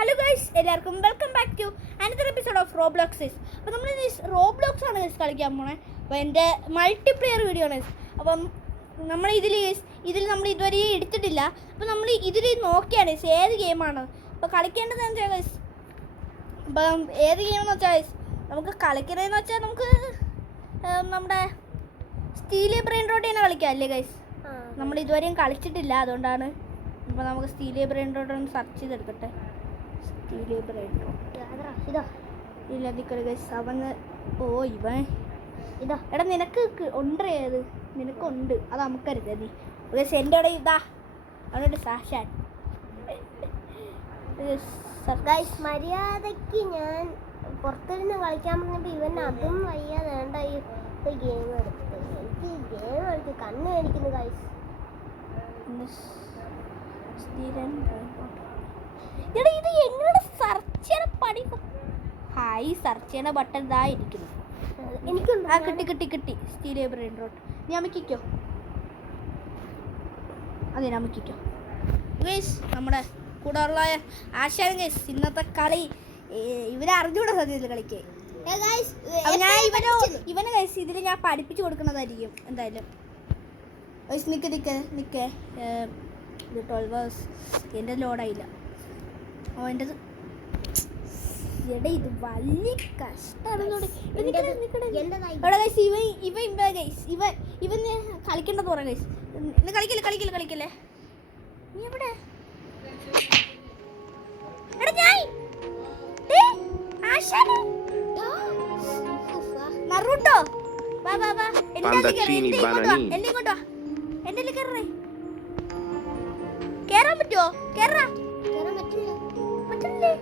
Hello guys, എല്ലാവർക്കും welcome back to another episode of Roblox. അപ്പോൾ നമ്മൾ റോബ്ലോക്സ് ആണ് ഗൈസ് കളിക്കാൻ പോണേ. അപ്പോൾ എൻ്റെ മൾട്ടിപ്ലെയർ വീഡിയോ ആണ് ഗൈസ്. അപ്പം നമ്മൾ ഇതിൽ നമ്മൾ ഇതുവരെ എടുത്തിട്ടില്ല. അപ്പോൾ നമ്മൾ ഇതിൽ നോക്കിയാണ് ഗൈസ് ഏത് ഗെയിമാണ് അപ്പോൾ കളിക്കേണ്ടത് എന്ന് വെച്ചാൽ ഗൈസ്. അപ്പം ഏത് ഗെയിമെന്ന് വെച്ചാൽ ഗൈസ് നമുക്ക് കളിക്കണതെന്ന് വെച്ചാൽ നമുക്ക് നമ്മുടെ സ്റ്റീലിയ ബ്രെയിൻ റോട്ട് തന്നെ കളിക്കാം അല്ലേ ഗൈസ്. നമ്മൾ ഇതുവരെയും കളിച്ചിട്ടില്ല, അതുകൊണ്ടാണ്. അപ്പോൾ നമുക്ക് സ്റ്റീലിയ ബ്രെയിൻ റോട്ട് ഒന്ന് സെർച്ച് ചെയ്തെടുക്കട്ടെ. സ്റ്റീലിയ ബ്രെയിൻ റോട്ട് ഇല്ല നിൽക്കട്ടെ ഗൈസ്. അവന്ന് ഇവൻ ഇതാ എടാ നിനക്ക് ഉണ്ട്, ഏത് നിനക്കുണ്ട് അത് നമുക്കരുത് നീ ഗൈസ്. എൻ്റെ ഇവിടെ ഇതാ അവനോട് സാക്ഷാൻ ഗൈസ്. മര്യാദയ്ക്ക് ഞാൻ പുറത്തിരുന്ന് കളിക്കാൻ പറഞ്ഞപ്പോൾ ഇവൻ അതും വയ്യാതെ വേണ്ട ഈ ഗെയിം എടുത്ത് എനിക്ക് ഗെയിം കളിച്ച് കണ്ണ് മേടിക്കുന്നു ഗൈസ്. എടാ ഇത് എങ്ങനെ സെർച്ച് ചെയ്യണ പണി? ഹായ്, സെർച്ച് ചെയ്യണ ബട്ടൺ ഇതാ ഇരിക്കുന്നു. എനിക്കുണ്ട്. കിട്ടി സ്റ്റീലിയ ബ്രെയിൻ റോട്ട്. നീ അമ്മയ്ക്കോ? അതെ അമ്മയ്ക്കോ ഗൈസ്. നമ്മുടെ കൂടെയുള്ള ആശാൻ ഗൈസ് ഇന്നത്തെ കളി ഇവനെ അറിഞ്ഞൂടെ സദ്യത്തിൽ കളിക്കേ. ഞാൻ ഇവനെ ഗൈസ് ഇതിൽ ഞാൻ പഠിപ്പിച്ചു കൊടുക്കുന്നതായിരിക്കും എന്തായാലും. ഗൈസ് നിൽക്കേ ഇത് 12 എൻ്റെ ലോഡായില്ല. എൻ്റെത് എടാ ഇത് വലിയ കഷ്ടമാണ്. ഇവൻ കളിക്കേണ്ടത് പറയാം ഗൈസ്. കളിക്കല്ലേ നീ എവിടെ? നറൂട്ടോ വാ എന്നെ ഇങ്ങോട്ടോ. എൻ്റെ കയറേ കേറാൻ പറ്റുമോ? പറ്റില്ലേ?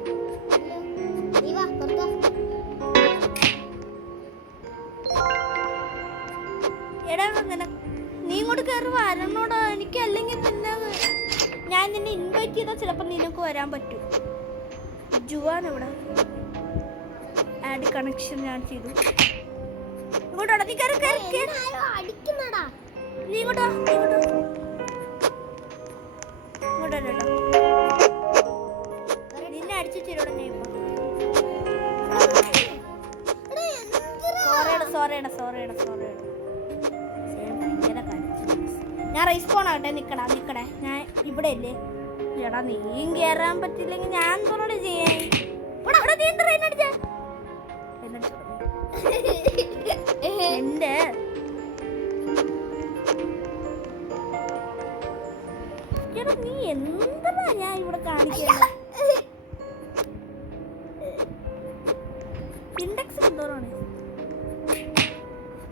എടാ നീ ഇങ്ങോട്ട് കയറി വരണോടോ. എനിക്ക് അല്ലെങ്കിൽ ഞാൻ നിന്നെ ഇൻവൈറ്റ് ചെയ്താൽ ചിലപ്പോൾ നിനക്ക് വരാൻ പറ്റും. ജുവാൻ ഇവിടെ ആഡ് കണക്ഷൻ ഞാൻ ചെയ്തു. ഇങ്ങോട്ടോടാ നീ അടിക്കുന്നടാ. നീ ഇങ്ങോട്ടോ നിന്നെ അടിച്ചു ചേരോടെ ഞാൻ ഇപ്പൊ സോറിയടാ. ഞാൻ റെസ്പോൺ ആകട്ടെ. നിക്കടേ ഞാൻ ഇവിടെ അല്ലേ. എടാ നീയും കയറാൻ പറ്റില്ലെങ്കിൽ ഞാൻ എന്തോടെ ചെയ്യാൻ? എന്റെ എടാ നീ എന്താ ഞാൻ ഇവിടെ കാണിക്കുന്നത്? ഇൻഡെക്സ് എന്തോരാണ്?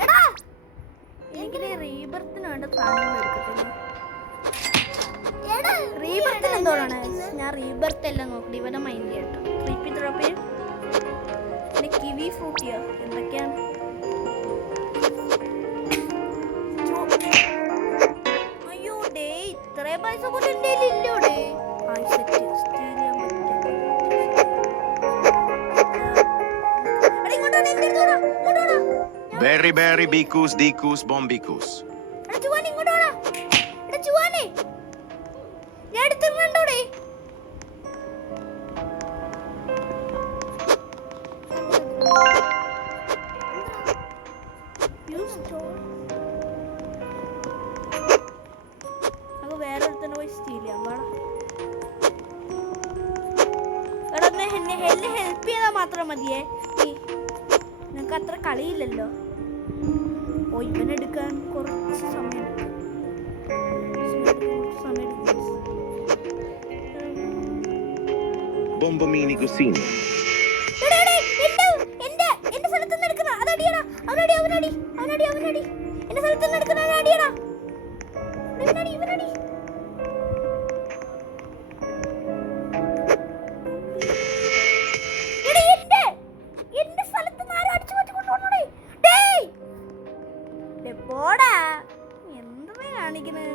എടാ എനിക്കിത് റീബർത്തിന് വേണ്ട സാധനങ്ങൾ എടുക്കട്ടെ. റീബർത്തിന് എന്തോരാണ്? ഞാൻ റീബർത്ത് എല്ലാം നോക്കട്ടെ. ഇവനെ മൈൻഡ് ചെയ്യട്ടോ. ക്രീപ്പി ഡ്രോപ്പ് പിന്നെ കിവി ഫ്രൂട്ടിയോ എന്തൊക്കെയാണ്? അയ്യോ ഡേ ഇത്രയും പൈസ പോലും എൻ്റെ ഇല്ലോടെ. Berry bicus dicus bombicus. വേറൊരുത്തന്നെ പോയി സ്റ്റീൽ ചെയ്യാൻ പാടാ. എടാ എന്നെ ഹെൽപ്പ് ചെയ്താൽ മാത്രം മതിയേ. നിനക്ക് അത്ര കളിയില്ലല്ലോ. ഇവനെടുക്കാൻ കുറച്ച് സമയം Bombomini cusino. എന്റെ സ്ഥലത്ത് നിന്ന് എടുക്കുന്ന അതടിയടാ. അവനടി എന്റെ സ്ഥലത്ത് നിന്ന് എടുക്കുന്ന അടിയടാ. ഇവനടി എന്റെ സ്ഥലത്ത് നിന്ന് ആരും അടിച്ചു മാറ്റി കൊണ്ടുപോകണേ. പോടാ എന്താ കാണിക്കുന്നത്?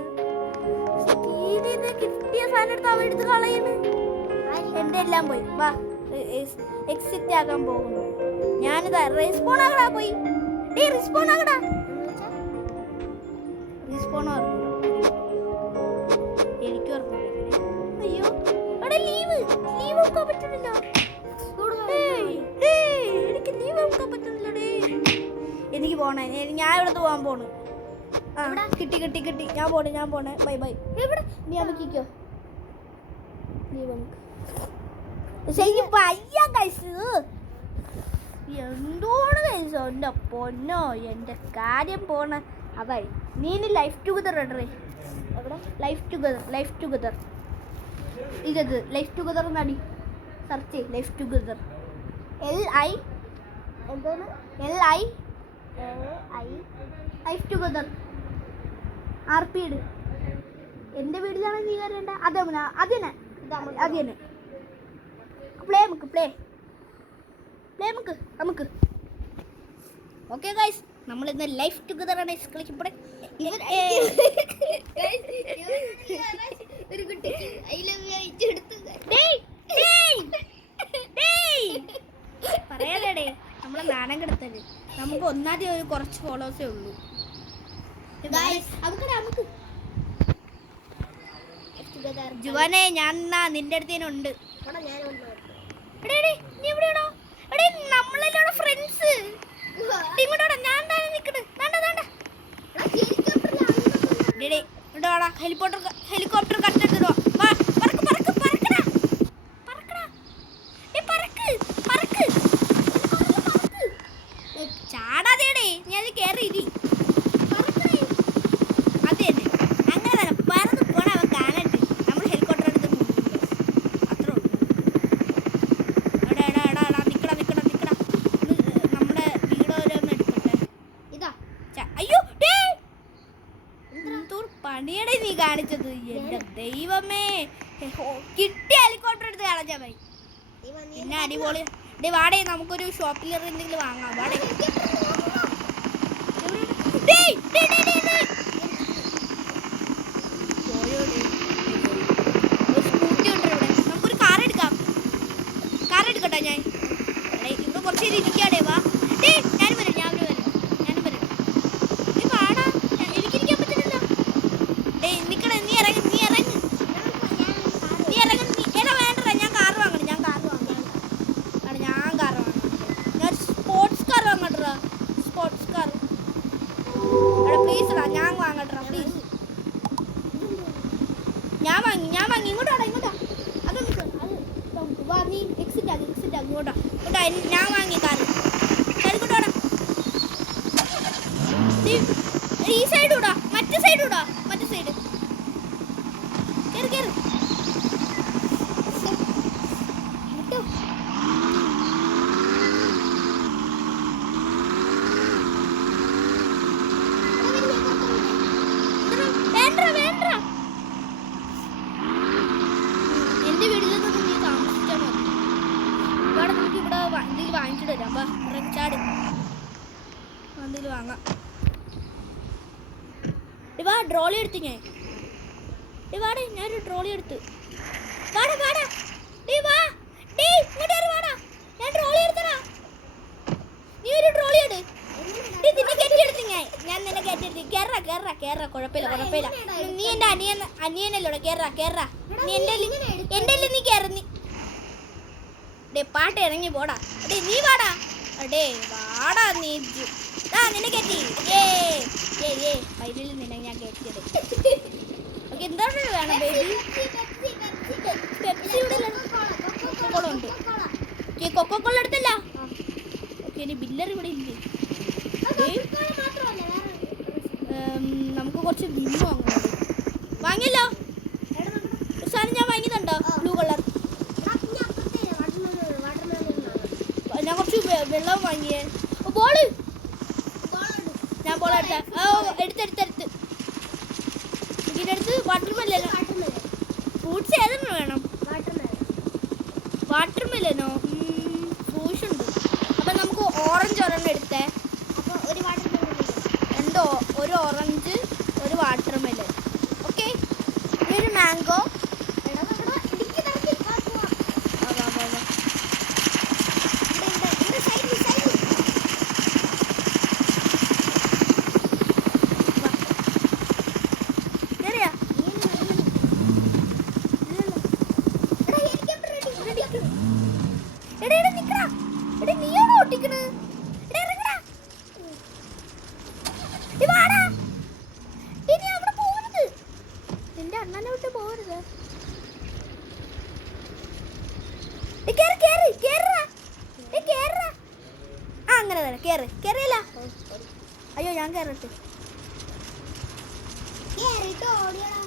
കിട്ടിയ സാധനം എടുത്ത് അവ എടുത്ത് കളയുന്നു. എന്റെ എല്ലാം പോയി. വാ എക്സിറ്റ് ആക്കാൻ പോകുന്നു. ഞാനിതാ റെസ്പോൺ ആകടാ. പോയി റെസ്പോൺ ആകടാ. റെസ്പോൺ എനിക്ക് ഓർമ്മ. അയ്യോ എടാ ലീവ് വെക്കാൻ പറ്റുന്നില്ല. എനിക്ക് ലീവ് വെക്കാൻ പറ്റുന്നില്ലടേ. എനിക്ക് പോണേ. ഞാൻ ഇവിടെ പോകാൻ പോണു. ആ കിട്ടി ഞാൻ പോണേ. ബൈ എവിടെ നീ അമ്മക്കിക്കോ. ലീവ് ശരി പയ്യ കഴിച്ചു. എന്തോണ് കഴിച്ചോ എൻ്റെ പൊന്നോ. എൻ്റെ കാര്യം പോണ അതായി. നീ ലൈഫ് ടുഗദർ ഇടറേ. എവിടെ ലൈഫ് ടുഗദർ ഇത് ലൈഫ് ടുഗദർ നടി സെർച്ച് ചെയ്യ്. ലൈഫ് ടുഗദർ LI എന്തോന്ന് ലൈഫ് ടുഗദർ RP ഇട്. എൻ്റെ വീട്ടിലാണ് നീ കയറേണ്ട. അതിനെ പ്ലേ നമുക്ക് ഓക്കെ ഗൈസ്. നമ്മളിന്ന് ലൈഫ് ടുഗദർ ആണ് കളിക്കപ്പെടെ. ഒരു കുട്ടിക്ക് ഐ ലവ് യു അയച്ചെടുത്തു. പറയാതേ നമ്മളെ നാണം കിടത്തല്. നമുക്ക് ഒന്നാമത് ഒരു കുറച്ച് ഫോളോവേഴ്സേ ഉള്ളൂ. ജുവാനെ ഞാൻ നിന്റെ അടുത്തേനുണ്ട്. നീ എവിടെയാണോ? നമ്മളെല്ലാം ഫ്രണ്ട്സ്. ഇങ്ങോട്ടാ ഞാൻ തന്നെ നിക്കണ്. ഹെലികോപ്റ്റർ കട്ടെടുത്തിടോ. ചാടാതേടേ. നീ അത് കേറി ഇരി. അതെ അങ്ങനെ തന്നെ പറന്ന് പോണ അവൻ കാണട്ടെ. നമ്മൾ ഹെലികോപ്റ്റർ എടുത്ത് അത്രേ ഉള്ളൂ. നിക്കടാ. നമ്മുടെ വീട് ഓരോന്ന് എടുക്കട്ടെ. ഇതാ അയ്യോ പണിയടെ നീ കാണിച്ചത്. എന്റെ ദൈവമേ. കിട്ടിയ ഹെലികോപ്റ്റർ എടുത്ത് കളഞ്ഞ പോയി. പിന്നെ അടിപൊളി. വാടേ നമുക്കൊരു ഷോപ്പിൽ എന്തെങ്കിലും വാങ്ങാം. വാടേ സ്കൂട്ടി ഉണ്ട് ഇവിടെ. നമുക്കൊരു കാർ എടുക്കട്ടെ. ഞാൻ ഇവിടെ കുറച്ച് നേരം ഇരിക്കാടേ. വാ ഞാനും വരും. വാടാ. എനിക്കിരിക്കാൻ പറ്റുന്നില്ല. നിക്കണേ. നീ ഇറങ്ങി. എടാ വേണ്ട. ഞാൻ കാർ വാങ്ങണം. ഞാൻ സ്പോർട്സ് കാർ വാങ്ങട്ടെ. പ്ലീസ് ഞാൻ വാങ്ങട്ടെ. പ്ലീസ് ഞാൻ വാങ്ങി. ഇങ്ങോട്ടാ. അതൊന്ന് വാ. നീ എക്സിറ്റ് ആക്കി. ഇങ്ങോട്ടാ. ഞാൻ വാങ്ങി കാർ. ഇങ്ങോട്ടാ. ഈ സൈഡ് വിടാ. മറ്റേ സൈഡ് കേറ്. വേണ്ട. എന്റെ വീട്ടിലൊന്നും നീ താമസിച്ചാൽ മതി. ഇവിടെ നമുക്ക് എന്തെങ്കിലും വാങ്ങിച്ചിട്ട് വരാം. ചാട് എന്തെങ്കിലും വാങ്ങാം. വാ ട്രോളി എടുത്ത് ഞാനൊരു ട്രോളി എടുത്ത്. ഞാൻ ട്രോളി എടുത്തടാ. നീ ഒരു ട്രോളി എടു. നിന്നെ കെട്ടിയെടുത്ത് ഞാൻ നിന്നെ കെട്ടിയെടുത്ത്. കേറ. കുഴപ്പമില്ല. നീ എന്റെ അനിയനല്ലോടെ. കേറ. നീ എന്റെ നീ കേറ. പാട്ട് ഇറങ്ങി പോടാ. നീ വാടാ. നീ നിന്നെ കെട്ടി. പൈലിൽ നിന്നെ ഞാൻ കെട്ടിയത്. ഓക്കെ എന്താണ് വേണം ബേബി? പെപ്സി ഇവിടെ കൊക്കോളുണ്ട്. കൊക്കോക്കോള എടുത്തല്ല. ഓക്കെ ഇനി ബില്ലർ ഇവിടെ ഇല്ലേ? നമുക്ക് കുറച്ച് വിമ്മ് വാങ്ങുന്നുണ്ട്. വാങ്ങിയല്ലോ. സാധനം ഞാൻ വാങ്ങിയതുണ്ടോ? Blue colour. ഞാൻ കുറച്ച് വെള്ളം വാങ്ങിയേ. ബോള് ഞാൻ എടുത്ത് ഇതിനടുത്ത് വാട്ടർമെലനോ. ഫ്രൂട്ട്സ് ഏതെണ്ണം വേണം? വാട്ടർമെലനോ ഫ്രൂട്ട്സ് ഉണ്ട്. അപ്പം നമുക്ക് ഓറഞ്ച് ഒരെണ്ണം എടുത്തേ. ഒരു ഓറഞ്ച്, ഒരു വാട്ടർമെലൻ. ഓക്കെ ഒരു മാംഗോ. എടാ എടാ നിക്കടാ. എടാ നീയാണോ ഓട്ടിക്കണ്? എടാ ഇറങ്ങടാ. നീ വാടാ. ഇനി അവിടെ പോകരുത്. എന്റെ അണ്ണനെ വിട്ട് പോകരുത്. കേറ് കേറ് കേറാ. കേറാ. ആ അങ്ങനെ തന്നെ കേറ്. കേറിയല്ല. അയ്യോ ഞാൻ കേറട്ടെ. കേറിട്ട് ഓടിയടാ.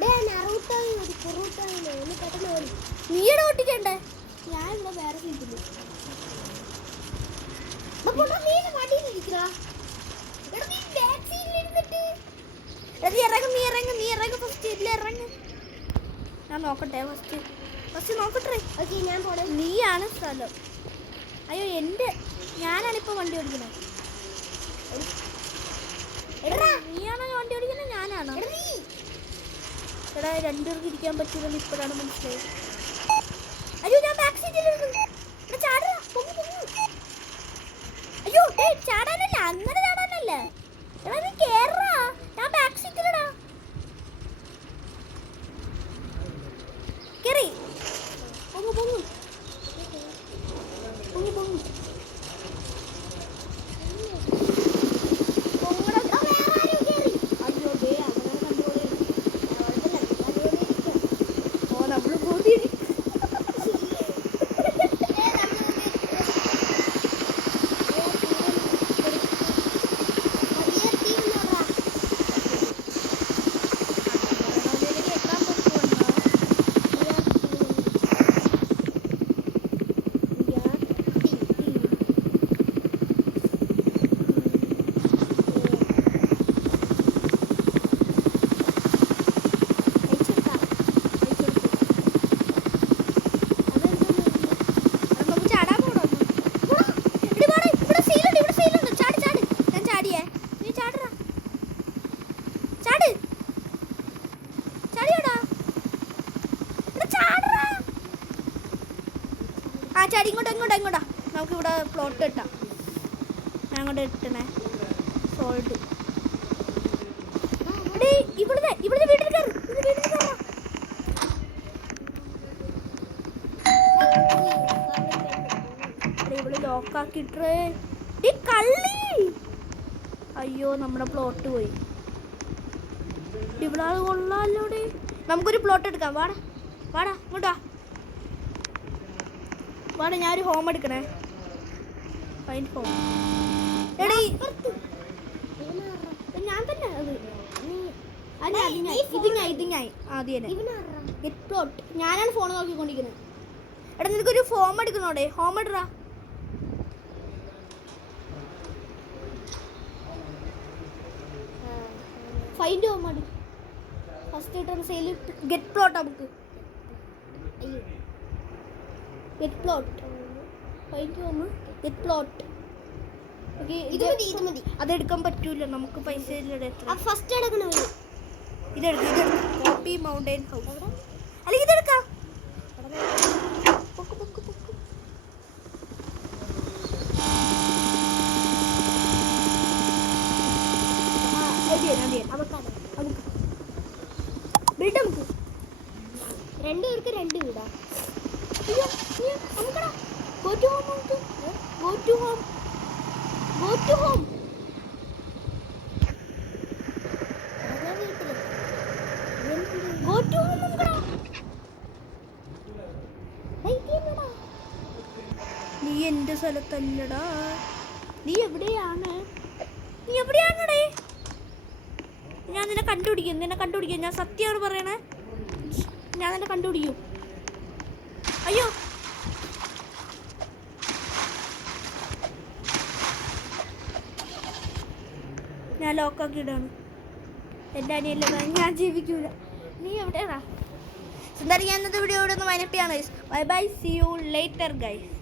ഡേ നറൂട്ടോയി ഒരു കുറുട്ടോയിലെ ഒന്ന് പെട്ടെന്ന് ഓടി. നീയുടെ ഓട്ടിക്കണ്ടേ? ഞാൻ ഇവിടെ വേറെ സീറ്റില്. ബപ്പുട്ടാ നീ വണ്ടിയിലിരിക്കടാ. എടാ നീ ബാക്ക് സീറ്റിൽ ഇരുന്നിട്ട്. നീ ഇറങ്ങ് ഫസ്റ്റ് ഇതിൽ ഇറങ്ങ്. ഞാൻ നോക്കട്ടെ ഫസ്റ്റ് നോക്കട്ടെ. ഓക്കേ ഞാൻ പോണേ. നീയാണ് സ്ഥലം. അയ്യോ ഞാനാണിപ്പോ വണ്ടി ഓടിക്കുന്നത്. എടാ നീയാണോ വണ്ടി ഓടിക്കുന്നത്? ഞാനാണോ? എടാ നീ എടാ രണ്ടുപേർക്ക് ഇരിക്കാൻ പറ്റില്ലെന്ന് ഇപ്പോഴാണ് മനസ്സിലായത്. അയ്യോ ഞാൻ ബാക്ക് സീറ്റിലിരുന്നു. ചാടാ. അയ്യോ ചാടാനല്ല, അങ്ങനെ ചാടാനല്ല. എടാ നീ കേറാ. ഞാൻ ബാക്ക് സീറ്റിലടാ. കേറി. പൊങ്ങു പൊങ്ങു പൊങ്ങു പൊങ്ങു. പൊങ്ങടാ. അയ്യോ ദേ അങ്ങനെ കണ്ടുപോയി. ഓ നമ്മള് പോയി. ചാടി ഇങ്ങോട്ടാ. നമുക്കിവിടെ പ്ലോട്ട് ഇട്ടാം. ഞാൻ അങ്ങോട്ട് ഇട്ടണേ. സോൾഡ് ഇവിടുത്തെ വീട്ടിൽ കയറി. ഇവിടെ ലോക്കാക്കിട്ടേ കള്ളി. അയ്യോ നമ്മുടെ പ്ലോട്ട് പോയി. ഇവിടെ ആൾ കൊള്ളാലോടെ. നമുക്കൊരു പ്ലോട്ട് എടുക്കാം. വാടാ ഇങ്ങോട്ടാ. വാടാ ഞാനൊരു ഹോം എടുക്കണേ. Find home. എടീ ഞാൻ തന്നെ ഇത് ഞാൻ ആദ്യം ഗെറ്റ് പ്ലോട്ട്. ഞാനാണ് ഫോൺ നോക്കിക്കൊണ്ടിരിക്കുന്നത്. എടാ നിനക്കൊരു ഫോം എടുക്കണോടെ? ഹോം എടുറാ. ഫൈൻഡ് ഹോം അടി. ഫസ്റ്റ് ഇട്ട സെയിൽ ഗെറ്റ് പ്ലോട്ട് നമുക്ക്. Get plot. Find home get plot. ഇത് മതി. അതെടുക്കാൻ പറ്റൂല, നമുക്ക് പൈസ ഇല്ല. ഫസ്റ്റ് എടുക്കണ ഇതെടുക്കാം. Copy mountain house. അല്ലെങ്കിൽ ഇതെടുക്കാം. ബിൽഡ് നമുക്ക് രണ്ടുപേർക്ക് രണ്ട് വീടാ. Go to home നമുക്ക്. Go to home. Go to home നമുക്കടാ. നീ എന്റെ സ്ഥലത്തല്ലടാ. നീ എവിടെയാണടേ? ഞാൻ നിന്നെ കണ്ടുപിടിക്കും. ഞാൻ സത്യമാണ് പറയണേ. ഞാൻ നിന്നെ കണ്ടുപിടിക്കും. അയ്യോ ഞാൻ ലോക്കാക്കി ഇടാണ്. എൻ്റെ അനിയല്ല, ഞാൻ ജീവിക്കൂല. നീ എവിടെയാണോ? എന്തായാലും ഞാൻ ഇന്നത്തെ വീഡിയോ ഇവിടെ ഒന്ന് വൈൻഡപ്പ് ചെയ്യാണ്. Bye bye, see you later guys.